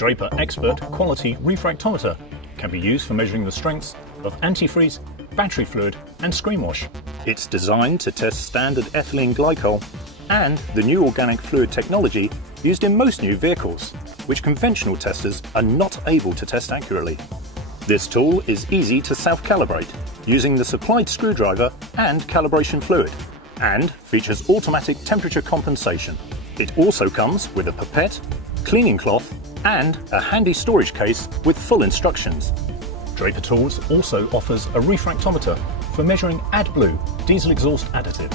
Draper Expert Quality Refractometer can be used for measuring the strengths of antifreeze, battery fluid and screenwash. It's designed to test standard ethylene glycol and the new organic fluid technology used in most new vehicles, which conventional testers are not able to test accurately. This tool is easy to self-calibrate using the supplied screwdriver and calibration fluid, and features automatic temperature compensation. It also comes with a pipette, cleaning cloth and a handy storage case with full instructions. Draper Tools also offers a refractometer for measuring AdBlue diesel exhaust additive.